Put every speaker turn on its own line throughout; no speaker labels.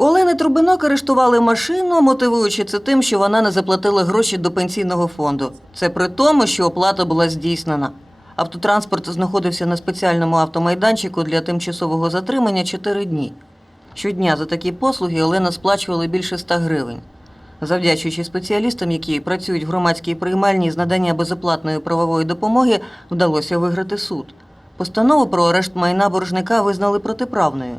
Олени Трубинок арештували машину, мотивуючи це тим, що вона не заплатила гроші до пенсійного фонду. Це при тому, що оплата була здійснена. Автотранспорт знаходився на спеціальному автомайданчику для тимчасового затримання 4 дні. Щодня за такі послуги Олена сплачувала більше 100 гривень. Завдячуючи спеціалістам, які працюють в громадській приймальні з надання безоплатної правової допомоги, вдалося виграти суд. Постанову про арешт майна боржника визнали протиправною.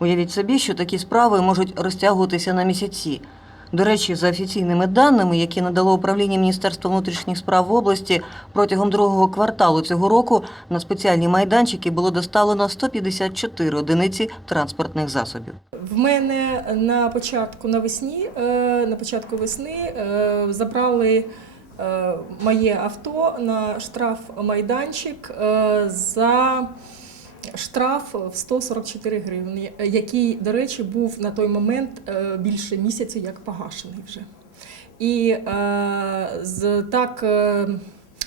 Уявіть собі, що такі справи можуть розтягуватися на місяці. До речі, за офіційними даними, які надало управління Міністерства внутрішніх справ в області, протягом другого кварталу цього року на спеціальні майданчики було доставлено 154 одиниці транспортних засобів.
В мене на початку навесні, е, на початку весни е, забрали е, моє авто на штраф майданчик за штраф в 144 гривні, який, до речі, був на той момент е, більше місяця як погашений вже. І е, так е,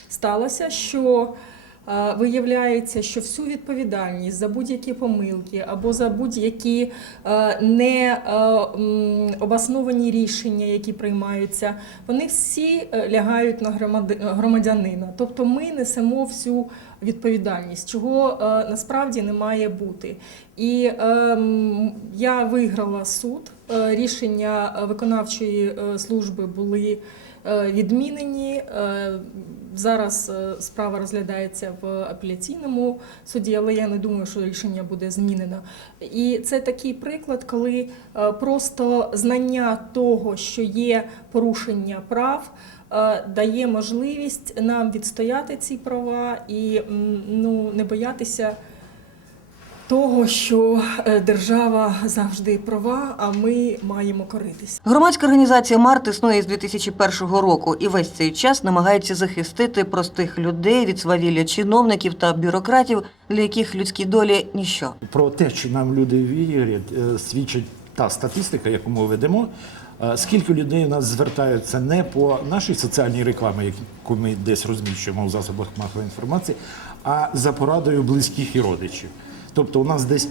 сталося, що виявляється, що всю відповідальність за будь-які помилки або за будь-які е, не е, обосновані рішення, які приймаються, вони всі е, лягають на громадянина. Тобто ми несемо всю відповідальність, чого е, насправді не має бути. І я виграла суд. Е, Рішення е, виконавчої е, служби були е, відмінені. Зараз е, справа розглядається в апеляційному суді, але я не думаю, що рішення буде змінено. І це такий приклад, коли е, просто знання того, що є порушення прав, е, дає можливість нам відстояти ці права і ну, не боятися того, що е, держава завжди права, а ми маємо коритися.
Громадська організація Март існує з 2001 року і весь цей час намагається захистити простих людей від свавілля чиновників та бюрократів, для яких людські долі ніщо.
Про те, що нам люди вірять, е, свідчить та статистика, яку ми ведемо. Е, Скільки людей у нас звертаються не по нашій соціальній рекламі, яку ми десь розміщуємо у засобах масової інформації, а за порадою близьких і родичів. Тобто у нас десь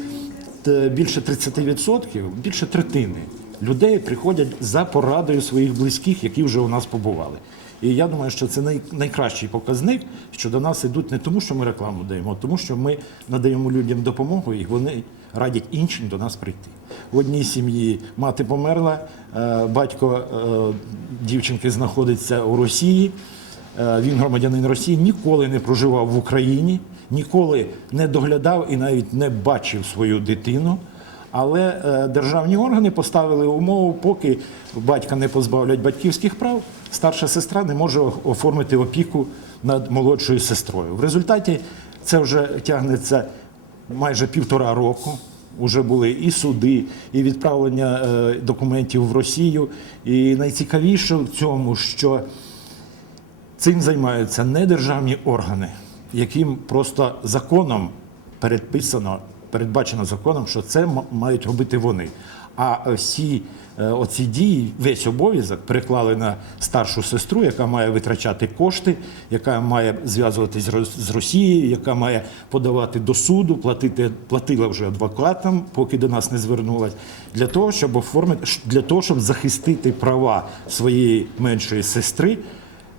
е, більше 30%, більше третини людей приходять за порадою своїх близьких, які вже у нас побували. І я думаю, що це най, найкращий показник, що до нас ідуть не тому, що ми рекламу даємо, а тому, що ми надаємо людям допомогу, і вони радять іншим до нас прийти. В одній сім'ї мати померла, е, батько е, дівчинки знаходиться у Росії. Е, Він громадянин Росії, ніколи не проживав в Україні, ніколи не доглядав і навіть не бачив свою дитину. Але е, державні органи поставили умову, поки батька не позбавлять батьківських прав, старша сестра не може оформити опіку над молодшою сестрою. В результаті це вже тягнеться майже півтора року. Уже були і суди, і відправлення е, документів в Росію. І найцікавіше в цьому, що Цим займаються не державні органи, яким просто законом передписано, передбачено законом, що це мають робити вони. А всі е, оці дії, весь обов'язок переклали на старшу сестру, яка має витрачати кошти, яка має зв'язуватись з Росією, яка має подавати до суду, платити платила вже адвокатам, поки до нас не звернулась, для того, щоб оформити для того, щоб захистити права своєї меншої сестри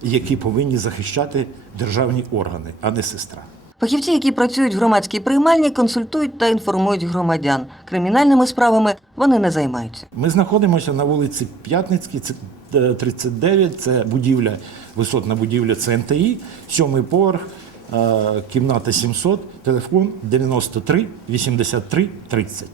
які повинні захищати державні органи, а не сестра.
Фахівці, які працюють в громадській приймальні, консультують та інформують громадян. Кримінальними справами вони не займаються.
Ми знаходимося на вулиці П'ятницькій, це е, 39, це будівля, висотна будівля ЦНТІ, сьомий поверх, е, кімната 700, телефон 93 83 30.